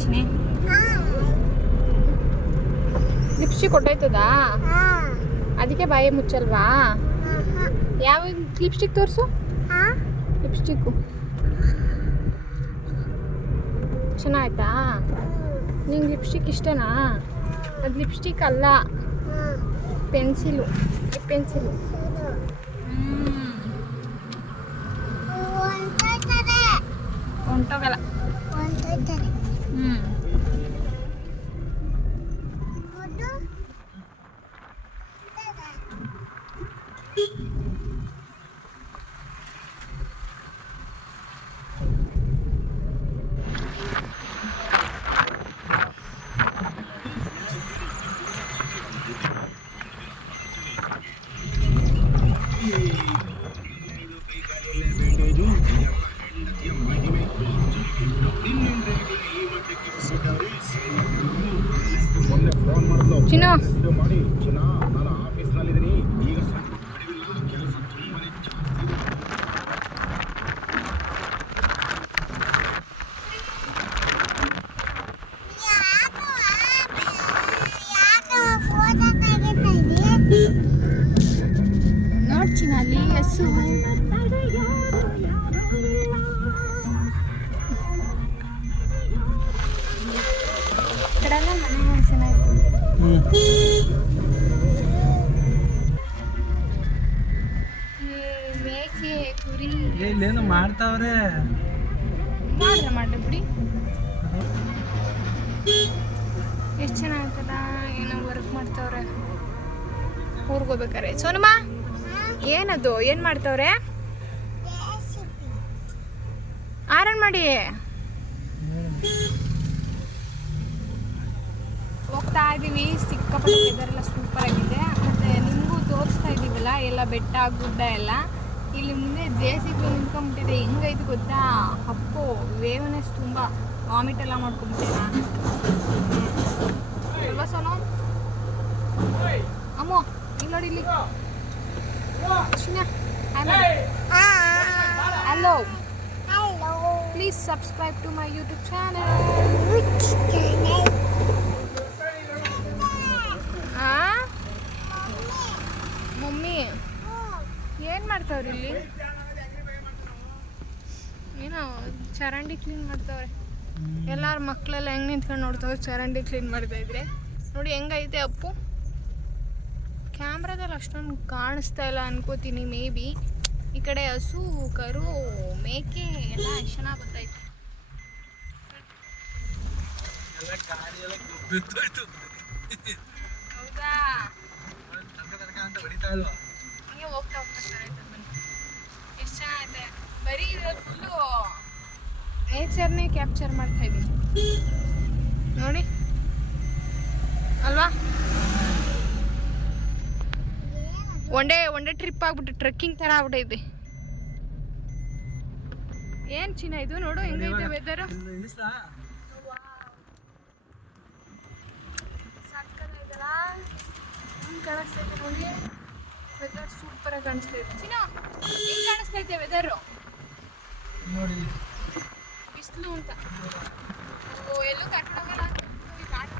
Chini lipstick ಕೊಟ್ಟೋಯ್ತದಾ ಅದಕ್ಕೆ ಬಾಯಿ ಮುಚ್ಚಲ್ವಾ? ಯಾವ ಲಿಪ್ಸ್ಟಿಕ್ ತೋರಿಸು? ಲಿಪ್ಸ್ಟಿಕ್ಕು ಚೆನ್ನಾಯ್ತಾ? ನಿಂಗೆ ಲಿಪ್ಸ್ಟಿಕ್ ಇಷ್ಟನಾ? ಅದು ಲಿಪ್ಸ್ಟಿಕ್ ಅಲ್ಲ. ಪೆನ್ಸಿಲು. ಪೆನ್ಸಿಲು. ಹೊಂಟೋಗಲ್ಲ ಹ್ಞೂ ಇಲ್ಲೇನು ಮಾಡ್ತಾವ್ರೆ. ಮಾಡ್ರೆ ಮಾಡ್ರಿ ಬಿಡಿ. ಎಷ್ಟು ಚೆನ್ನಾಗ್ತದ ಏನೋ ವರ್ಕ್ ಮಾಡ್ತಾವ್ರೆ. ಊರಿಗೆ ಹೋಗ್ಬೇಕಾರೆ ಸೋನಮ್ಮ ಏನದು, ಏನು ಮಾಡ್ತಾವ್ರೆ? ಆರನ್ ಮಾಡಿ. ಹೋಗ್ತಾ ಇದೀವಿ ಸಿಕ್ಕಾಪಟ್ಟೆ ಸೂಪರ್ ಆಗಿದೆ. ಮತ್ತೆ ನಿಮಗೂ ತೋರಿಸ್ತಾ ಇದೀವಲ್ಲ ಎಲ್ಲ ಬೆಟ್ಟ, ಗುಡ್ಡ ಎಲ್ಲ. ಇಲ್ಲಿ ಮುಂದೆ ಜೆ ಸಿ ಬಿ ನಿಂತ್ಕೊಂಡ್ಬಿಟ್ಟಿದೆ ಹೆಂಗೈತೆ ಗೊತ್ತಾ? ಅಪ್ಪು ವೇವ್ನೆಸ್ ತುಂಬ. ವಾಮಿಟ್ ಎಲ್ಲ ಮಾಡ್ಕೊಂಡ್ಬಿಟ್ಟಿದೆ ಅಲ್ವಾ ಸೋನು? ಅಮ್ಮೋ ಇಲ್ಲಿ ನೋಡಿ ಇಲ್ಲಿ. Hello please subscribe to my YouTube channel ಆ ಮಮ್ಮಿ ಏನು ಮಾಡ್ತಾವ್ರಿ ಇಲ್ಲಿ? ಏನೋ ಚರಂಡಿ ಕ್ಲೀನ್ ಮಾಡ್ತಾವ್ರೆ. ಎಲ್ಲಾರ ಮಕ್ಕಳೆಲ್ಲ ಹೆಂಗೆ ನಿಂತ್ಕೊಂಡು ನೋಡ್ತಾವ್ರೆ ಚರಂಡಿ ಕ್ಲೀನ್ ಮಾಡ್ತಾ ಇದ್ರೆ? ನೋಡಿ ಹೆಂಗೈತೆ ಅಪ್ಪು? ಕ್ಯಾಮ್ರಾದಲ್ಲಿ ಅಷ್ಟೊಂದು ಕಾಣಿಸ್ತಾ ಇಲ್ಲ ಅನ್ಕೋತೀನಿ ಮೇ ಬಿ ಈ ಕಡೆ ಹಸು ಕರು ಮೇಕೆ ಎಲ್ಲ ಎಷ್ಟು ಚೆನ್ನಾಗಿ ಬರ್ತೈತೆ ಹೌದಾ? ಹಂಗೆ ಹೋಗ್ತಾ ಹೋಗ್ತಾ ಎಷ್ಟು ಚೆನ್ನಾಗಿದೆ? ಬರೀ ಫುಲ್ಲು ನೇಚರ್ನೇ ಕ್ಯಾಪ್ಚರ್ ಮಾಡ್ತಾ ಇದ್ದೀನಿ. ನೋಡಿ. ಅಲ್ವಾ? ಒಂದೇ ಒಂದೇ ಟ್ರಿಪ್ ಆಗ್ಬಿಟ್ಟು ಟ್ರೆಕ್ಕಿಂಗ್ ಥರ ಆಗ್ಬಿಟ್ಟೈತೆ. ಏನು ಚಿನ್ನ ಇದು? ನೋಡು ಹೆಂಗೈತೆ ವೆದರ್ ನೋಡಿ. ವೆದರ್ ಸೂಪರ್ ಆಗಿ ಕಾಣಿಸ್ತೈತೆ ಚಿನ್ನ ಹೆಂಗ್ ಕಾಣಿಸ್ತಾ ಇದೆ ವೆದರ್ ನೋಡಿ. ಬಿಸಿಲು ಅಂತ. ಓ ಎಲ್ಲೂ ಕರ್ಕೊಂಡು ಹೋಗಲ್ಲ ಇಲ್ಲಿ ಕಾಡು.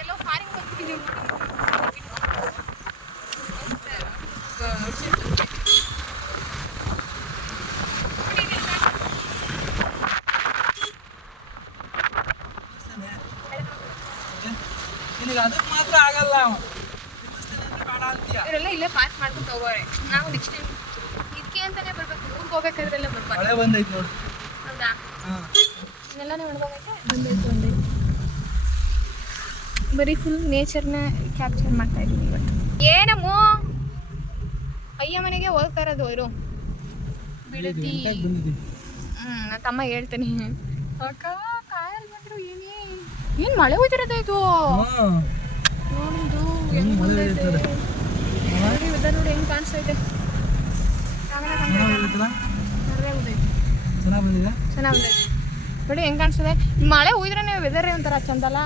ಎಲ್ಲೋ ಫಾರಿನ್ ಹೋಗ್ಬಿಟ್ಟಿದ್ದೀವಿ ನಿನಗೆ ಅದಕ್ಕೆ ಮಾತ್ರ ಆಗಲ್ಲ ನಿಲ್ಲಿಸ್ತೀನಿ ಅಂದ್ರೆ ಬೇಡ ಅಂತೀಯ ಇವರೆಲ್ಲ ಇಲ್ಲೇ ಪಾರ್ಕ್ ಮಾಡ್ಕೊಂಡು ಹೋಗೋರೆ ಇದಕ್ಕೆ ಅಂತಾನೆ ಬರ್ಬೇಕು. ಊರಿಗೆ ಹೋಗ್ಬೇಕಾದ್ರೆಲ್ಲ ಬರ್ಬಾರ್ದು. ಮಳೆ ಬಂದೈತೆ ನೋಡಿ. ಹೌದಾ? ಹಾಂ. ಇನ್ನೆಲ್ಲ ನೋಡ್ಬೋದೈತೆ ಬಂದೈತೆ ಬಂದೈತೆ. ಬರೀ ಫುಲ್ ನೇಚರ್ನ ಕ್ಯಾಪ್ಚರ್ ಮಾಡ್ತಾ ಇದ್ದೀನಿ ಇವತ್ತು. ಏನಮ್ಮ ಅಯ್ಯ ಮನೆಗೆ ಹೋಗ್ತಾ ಇರೋದು ಅವರು ಬಿಡತಿ ಹ್ಞೂ ತಮ್ಮ ಹೇಳ್ತೀನಿ. ಅಕ್ಕ ಕಾಯಲ್ಲಿ ಬಂದ್ರು ಏನೇ? ಏನು ಮಳೆ ಹೋಯ್ತಿರೋದು ಇದು? ನೋಡಿದು ಹೆಂಗ್? ನೋಡಿ ಹೆಂಗ್ ಕಾಣಿಸ್ತಾ ಇದೆ. ನೋಡಿ ಹೆಂಗ್ ಕಾಣಿಸ್ತದೆ. ಮಳೆ ಹೋಯ್ದ್ರೆ ವೆದರ್ ಒಂಥರ ಚಂದಲ್ಲ.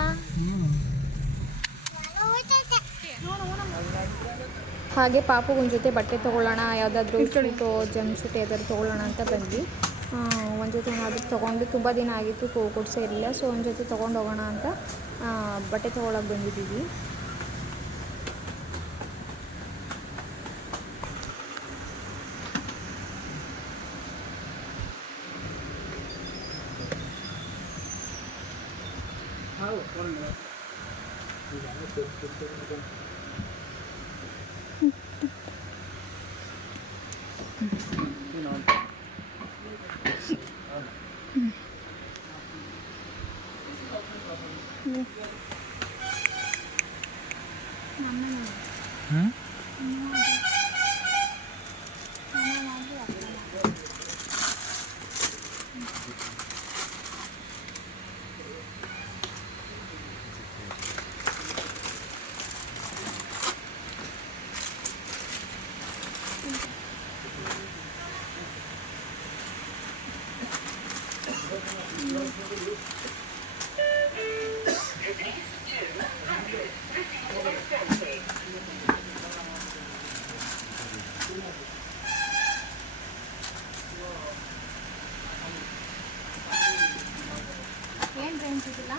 ಹಾಗೆ ಹಾಗೆ ಪಾಪುಗೊಂದು ಜೊತೆ ಬಟ್ಟೆ ತಗೊಳ್ಳೋಣ, ಯಾವುದಾದ್ರೂ ಜಮ್ ಶೂಟ್ ಯಾವ್ದಾದ್ರು ತೊಗೊಳ್ಳೋಣ ಅಂತ ಬಂದ್ವಿ. ಒಂದು ಜೊತೆ ಏನಾದರೂ ತಗೊಂಡು ತುಂಬ ದಿನ ಆಗಿತ್ತು ಕೊಡ್ಸೇ ಇರಲಿಲ್ಲ. ಸೊ ಒಂದು ಜೊತೆ ತೊಗೊಂಡು ಹೋಗೋಣ ಅಂತ ಬಟ್ಟೆ ತೊಗೊಳಕ್ಕೆ ಬಂದಿದ್ದೀವಿ. ಹಾಂ ಇದಿಲ್ಲ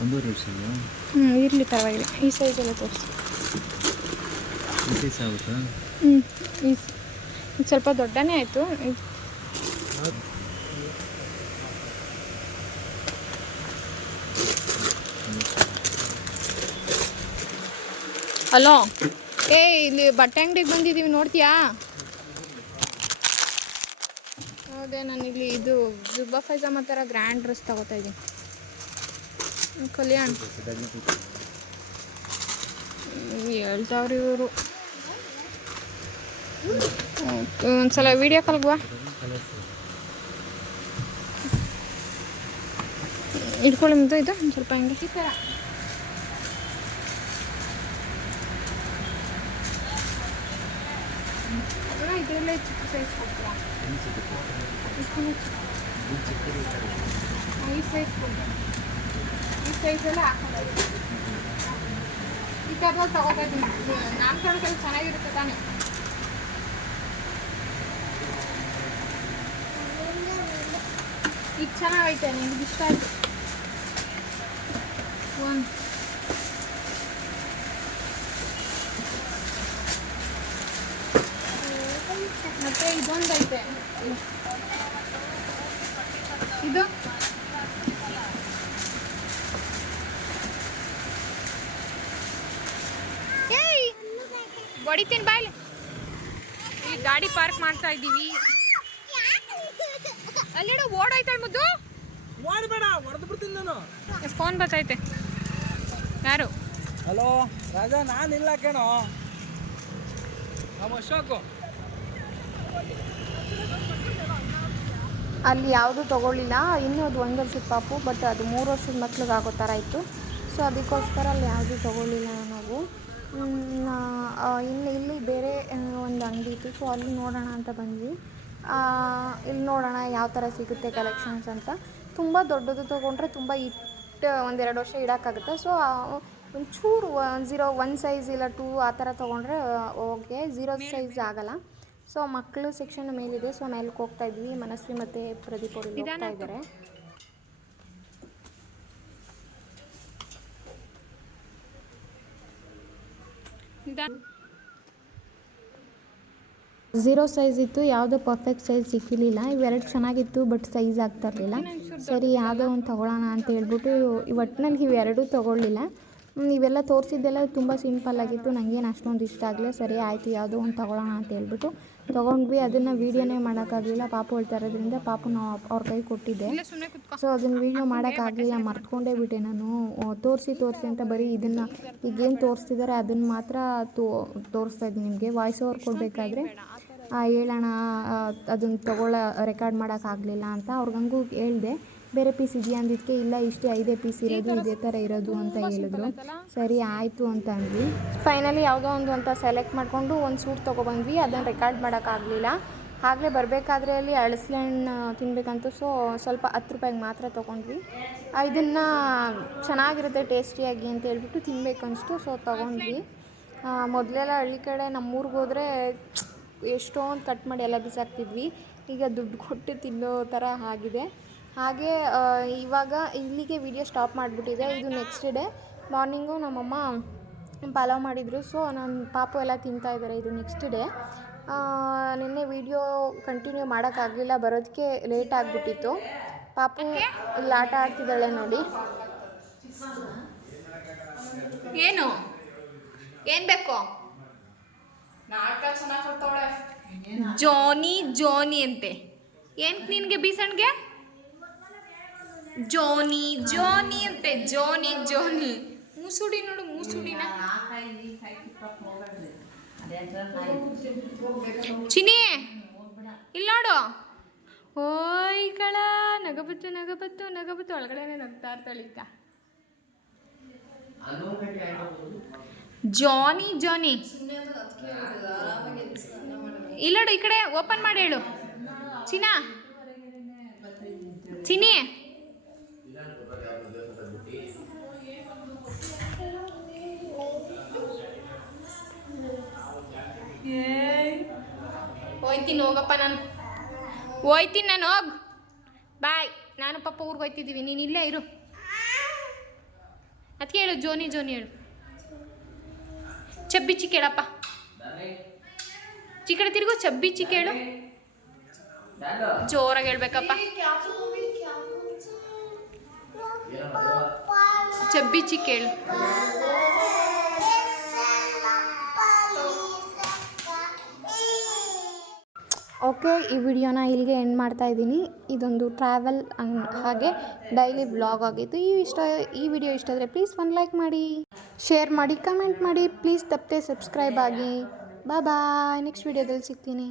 ಒಂದೂವರೆ ವರ್ಷ ಹ್ಞೂ ಇರಲಿ ಪರವಾಗಿಲ್ಲ. ಈ ಸೈಜೆಲ್ಲ ತೋರಿಸಿ. ಹ್ಞೂ ಈ ಸ್ವಲ್ಪ ದೊಡ್ಡನೇ ಆಯಿತು. ಹಲೋ. ಏ, ಇಲ್ಲಿ ಬಟ್ಟೆ ಅಂಗಡಿಗೆ ಬಂದಿದ್ದೀವಿ ನೋಡ್ತೀಯಾ? ಹೌದೇ, ನಾನು ಇಲ್ಲಿ ಇದು ಜುಬ್ಬಾ ಫೈಜಾಮ ಥರ ಗ್ರ್ಯಾಂಡ್ ಡ್ರೆಸ್ ತಗೋತಾ ಇದ್ದೀನಿ ಕಲ್ಯಾಣ್. ಹೇಳ್ತಾವ್ರಿ ಇವರು. ಒಂದ್ಸಲ ವಿಡಿಯೋ ಕಾಲ್ಗೆ ಬಾ ಇಟ್ಕೊಳ್ಳಿ ಮುದ್ದು ಇದು, ಒಂದು ಸ್ವಲ್ಪ ಹಿಂಗೆ. ಈ ಅದನ್ನ ಇದರಲ್ಲೇ ಚಿಕ್ಕ ಸೈಜ್ ಕೊಡ್ತೀರಾ ಈ ಸೈಜ್ ಕೊಡಿ ಈ ಸೈಜೆಲ್ಲ ಹಾಕೋದು ಈ ಥರದಲ್ಲಿ ತಗೋತಾ ಇದ್ದೀನಿ ಚೆನ್ನಾಗಿರುತ್ತೆ ತಾನೆ ಇದು ಚೆನ್ನಾಗೈತೆ ನಿಮ್ಗೆ ಇಷ್ಟ ಆಯ್ತು ಒಂದು ಇದೊಂದೈತೆ ಇದು? ಏಯ್! ಹೊಡಿತೀನಿ ಬಾಯ್ಲಿ ಈ ಗಾಡಿ ಪಾರ್ಕ್ ಮಾಡ್ತಾ ಇದ್ದೀವಿ. ಅಲ್ಲಿಡ ಓಡಾಯ್ತಾಳ ಮುದ್ದು? ಮಾಡಬೇಡ ಹೊಡೆದು ಬಿಡ್ತೀನಿ ನಾನು. ಫೋನ್ ಬರ್ತೈತೆ ಯಾರು? ಹಲೋ ರಾಜಾ ನಾನಿಲ್ಲ ಕಣೋ. ನಮ್ಮ ಅಶೋಕು. ಅಲ್ಲಿ ಯಾವುದೂ ತೊಗೊಳ್ಳಿಲ್ಲ. ಇನ್ನೂ ಅದು ಒಂದು ವರ್ಷದ ಪಾಪು ಬಟ್ ಅದು ಮೂರು ವರ್ಷದ ಮಕ್ಳಿಗೆ ಆಗೋ ಥರ ಇತ್ತು. ಸೊ ಅದಕ್ಕೋಸ್ಕರ ಅಲ್ಲಿ ಯಾವುದು ತೊಗೊಳ್ಳಿಲ್ಲ ನಾವು. ಇಲ್ಲಿ ಇಲ್ಲಿ ಬೇರೆ ಒಂದು ಅಂಗಡಿ ಇತ್ತು. ಸೊ ಅಲ್ಲಿ ನೋಡೋಣ ಅಂತ ಬಂದ್ವಿ. ಇಲ್ಲಿ ನೋಡೋಣ ಯಾವ ಥರ ಸಿಗುತ್ತೆ ಕಲೆಕ್ಷನ್ಸ್ ಅಂತ. ತುಂಬ ದೊಡ್ಡದು ತೊಗೊಂಡ್ರೆ ತುಂಬ ಇಟ್ಟು ಒಂದೆರಡು ವರ್ಷ ಇಡೋಕ್ಕಾಗುತ್ತೆ. ಸೊ ಒಂಚೂರು ಝೀರೋ ಒನ್ ಸೈಜ್ ಇಲ್ಲ ಟೂ ಆ ಥರ ತೊಗೊಂಡ್ರೆ ಓಕೆ ಝೀರೋ ಸೈಜ್ ಆಗಲ್ಲ. ಸೊ ಮಕ್ಕಳು ಸೆಕ್ಷನ್ ಮೇಲಿದೆ ಸೊ ಮೇಲಕ್ಕೆ ಹೋಗ್ತಾ ಇದ್ವಿ. ಮನಸ್ವಿ ಮತ್ತೆ ಪ್ರದೀಪ್ ಅವರು ಹೋಗ್ತಾ ಇದ್ದಾರೆ ಝೀರೋ ಸೈಜ್ ಇತ್ತು ಯಾವುದೋ ಪರ್ಫೆಕ್ಟ್ ಸೈಜ್ ಸಿಕ್ಕಿರಲಿಲ್ಲ. ಇವೆರಡು ಚೆನ್ನಾಗಿತ್ತು ಬಟ್ ಸೈಜ್ ಆಗ್ತಾ ಇರಲಿಲ್ಲ. ಸರಿ ಯಾವುದೋ ಒಂದು ತೊಗೊಳ್ಳೋಣ ಅಂತ ಹೇಳ್ಬಿಟ್ಟು ಒಟ್ಟಿನಲ್ಲಿ ಇವೆರಡೂ ತೊಗೊಳ್ಳಿಲ್ಲ. ಇವೆಲ್ಲ ತೋರಿಸಿದ್ದೆಲ್ಲ ತುಂಬ ಸಿಂಪಲ್ ಆಗಿತ್ತು. ನನಗೇನು ಅಷ್ಟೊಂದು ಇಷ್ಟ ಆಗಲಿಲ್ಲ. ಸರಿ ಆಯಿತು ಯಾವುದೋ ಒಂದು ತೊಗೊಳ್ಳೋಣ ಅಂತ ಹೇಳ್ಬಿಟ್ಟು ತೊಗೊಂಡ್ವಿ. ಅದನ್ನು ವೀಡಿಯೋನೇ ಮಾಡೋಕ್ಕಾಗಲಿಲ್ಲ. ಪಾಪು ಹೇಳ್ತಾ ಇರೋದ್ರಿಂದ ಪಾಪು ನಾವು ಅವ್ರ ಕೈ ಕೊಟ್ಟಿದ್ದೆ. ಸೊ ಅದನ್ನು ವೀಡಿಯೋ ಮಾಡೋಕ್ಕಾಗಲಿಲ್ಲ. ಮರ್ತ್ಕೊಂಡೇ ಬಿಟ್ಟೆ ನಾನು. ತೋರಿಸಿ ತೋರಿಸಿ ಅಂತ ಬರೀ ಇದನ್ನು ಈಗೇನು ತೋರಿಸ್ತಿದ್ದಾರೆ ಅದನ್ನು ಮಾತ್ರ ತೋ ತೋರಿಸ್ತಾ ಇದ್ದೀನಿ ನಿಮಗೆ. ವಾಯ್ಸ್ ಓವರ್ ಕೊಡಬೇಕಾದ್ರೆ ಹೇಳೋಣ ಅದನ್ನು ತಗೊಳ್ಳೋ ರೆಕಾರ್ಡ್ ಮಾಡೋಕ್ಕಾಗಲಿಲ್ಲ ಅಂತ ಅವ್ರಿಗಂಗೂ ಹೇಳಿದೆ. ಬೇರೆ ಪೀಸ್ ಇದೆಯಾ ಅಂದಿದ್ದಕ್ಕೆ ಇಲ್ಲ ಇಷ್ಟೇ ಐದೇ ಪೀಸ್ ಇರೋದು ಇದೇ ಥರ ಇರೋದು ಅಂತ ಹೇಳಿದ್ರು. ಸರಿ ಆಯಿತು ಅಂತ ಅಂದ್ವಿ. ಫೈನಲಿ ಯಾವುದೋ ಒಂದು ಅಂತ ಸೆಲೆಕ್ಟ್ ಮಾಡಿಕೊಂಡು ಒಂದು ಸೂಟ್ ತೊಗೊಬಂದ್ವಿ. ಅದನ್ನು ರೆಕಾರ್ಡ್ ಮಾಡೋಕ್ಕಾಗಲಿಲ್ಲ ಆಗಲೇ ಬರಬೇಕಾದ್ರೆ ಅಲ್ಲಿ ಅಳಸಲೆ ಹಣ್ಣು ತಿನ್ನಬೇಕಂತ ಸೊ ಸ್ವಲ್ಪ ಹತ್ತು ರೂಪಾಯಿಗೆ ಮಾತ್ರ ತೊಗೊಂಡ್ವಿ. ಇದನ್ನು ಚೆನ್ನಾಗಿರುತ್ತೆ ಟೇಸ್ಟಿಯಾಗಿ ಅಂತ ಹೇಳ್ಬಿಟ್ಟು ತಿನ್ಬೇಕು ಅನಿಸ್ತು ಸೊ ತೊಗೊಂಡ್ವಿ ಮೊದಲೆಲ್ಲ ಹಳ್ಳಿ ಕಡೆ ನಮ್ಮೂರಿಗೆ ಹೋದರೆ ಎಷ್ಟೊಂದು ಕಟ್ ಮಾಡಿ ಎಲ್ಲ ಬಿಸಾಕ್ತಿದ್ವಿ. ಈಗ ದುಡ್ಡು ಕೊಟ್ಟು ತಿನ್ನೋ ಥರ ಆಗಿದೆ. ಹಾಗೆ ಇವಾಗ ಇಲ್ಲಿಗೆ ವಿಡಿಯೋ ಸ್ಟಾಪ್ ಮಾಡಿಬಿಟ್ಟಿದೆ. ಇದು ನೆಕ್ಸ್ಟ್ ಡೇ ಮಾರ್ನಿಂಗು ನಮ್ಮಮ್ಮ ಪಲಾವ್ ಮಾಡಿದರು. ಸೊ ನನ್ನ ಪಾಪು ಎಲ್ಲ ತಿಂತಾ ಇದ್ದಾರೆ ಇದು ನೆಕ್ಸ್ಟ್ ಡೇ ನಿನ್ನೆ ವಿಡಿಯೋ ಕಂಟಿನ್ಯೂ ಮಾಡೋಕ್ಕಾಗಲಿಲ್ಲ ಬರೋದಕ್ಕೆ ಲೇಟ್ ಆಗಿಬಿಟ್ಟಿತ್ತು. ಪಾಪು ಇಲ್ಲಿ ಆಟ ಆಡ್ತಿದ್ದಾಳೆ ನೋಡಿ. ಏನು? ಏನು ಬೇಕು? ಜೋನಿ ಜೋನಿ ಅಂತೆ. ಏನು ನಿನಗೆ ಬೀಸಣ್ಗೆ? ಜೋನಿ ಜೋನಿ ಅಂತೆ, ಜೋನಿ ಜೋನಿ. ಮೂಸುಡಿ ನೋಡು, ಮೂಸುಡಿನ. ಚಿನಿ ಇಲ್ಲ ನೋಡು. ಓಯ್ ಕಳ ನಗಬತ್ತು ನಗಬತ್ತು ನಗಬತ್ತು. ಒಳಗಡೆನೆ ನಗ್ತಾ ಇರ್ತಾಳೆ ಜೋನಿ ಜೋನಿ, ಜಾನಿ. ಇಲ್ಲ ನೋಡು, ಈ ಕಡೆ ಓಪನ್ ಮಾಡಿ ಹೇಳು. ಚಿನಾ ಚಿನಿ ಹೋಯ್ತೀನಿ, ಹೋಗಪ್ಪ ನಾನು. ಹೋಯ್ತೀನಿ ನಾನು, ಹೋಗ್. ಬಾಯ್. ನಾನು ಪಪ್ಪ ಊರಿಗೆ ಹೋಯ್ತಿದ್ದೀವಿ ನೀನು ಇಲ್ಲೇ ಇರು. ಅದಕ್ಕೆ ಹೇಳು, ಜೋನಿ ಜೋನಿ ಹೇಳು. ಚಬ್ಬಿಚ್ಚಿ ಕೇಳಪ್ಪ. ಚಿಕ್ಕಡೆ ತಿರುಗು, ಚಬ್ಬಿಚ್ಚಿ ಕೇಳು. ಜೋರಾಗಿ ಹೇಳ್ಬೇಕಪ್ಪ. ಚಬ್ಬಿಚ್ಚಿ ಕೇಳು. ಓಕೆ, ಈ ವಿಡಿಯೋನ ಇಲ್ಲಿಗೆ ಎಂಡ್ ಮಾಡ್ತಾ ಇದ್ದೀನಿ. ಇದೊಂದು ಟ್ರಾವೆಲ್ ಹಾಗೆ ಡೈಲಿ ಬ್ಲಾಗ್ ಆಗಿತ್ತು. ಈ ಇಷ್ಟ, ಈ ವಿಡಿಯೋ ಇಷ್ಟ ಆದರೆ ಪ್ಲೀಸ್ ಒಂದು ಲೈಕ್ ಮಾಡಿ. ಶೇರ್ ಮಾಡಿ ಕಮೆಂಟ್ ಮಾಡಿ. ಪ್ಲೀಸ್ ತಪ್ಪದೆ ಸಬ್ಸ್ಕ್ರೈಬ್ ಆಗಿ. ಬಾ ಬಾಯ್ ನೆಕ್ಸ್ಟ್ ವಿಡಿಯೋದಲ್ಲಿ ಸಿಗ್ತೀನಿ.